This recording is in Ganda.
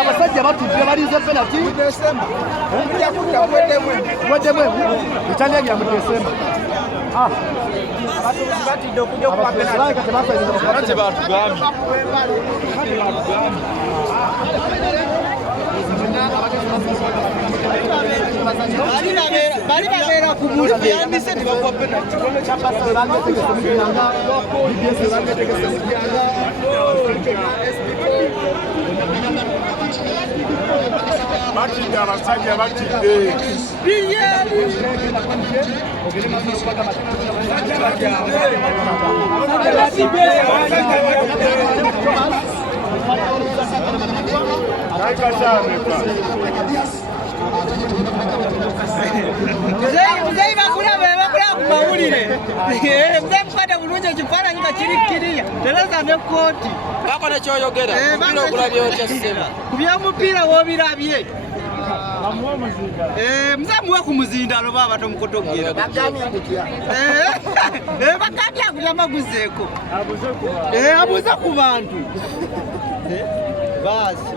abasajja batudde balize penalty weddemwe italiagira mu Desemba batidde okujja okuba penalty bali babeera ku muntu yandise tebakuwa penalty batidde abasajja batidde Mzee bakula ku mawulire mzee mkwata bulungi ekifaananyi nga kirikiriya tereza ne kooti bakona kyoyogera mupiira ogulabye otya Sema ku byomupiira woobirabye mzee muwe ku muzindalo baba tomukotogera bagambye agulya maguzeeko abuze ku bantu baasi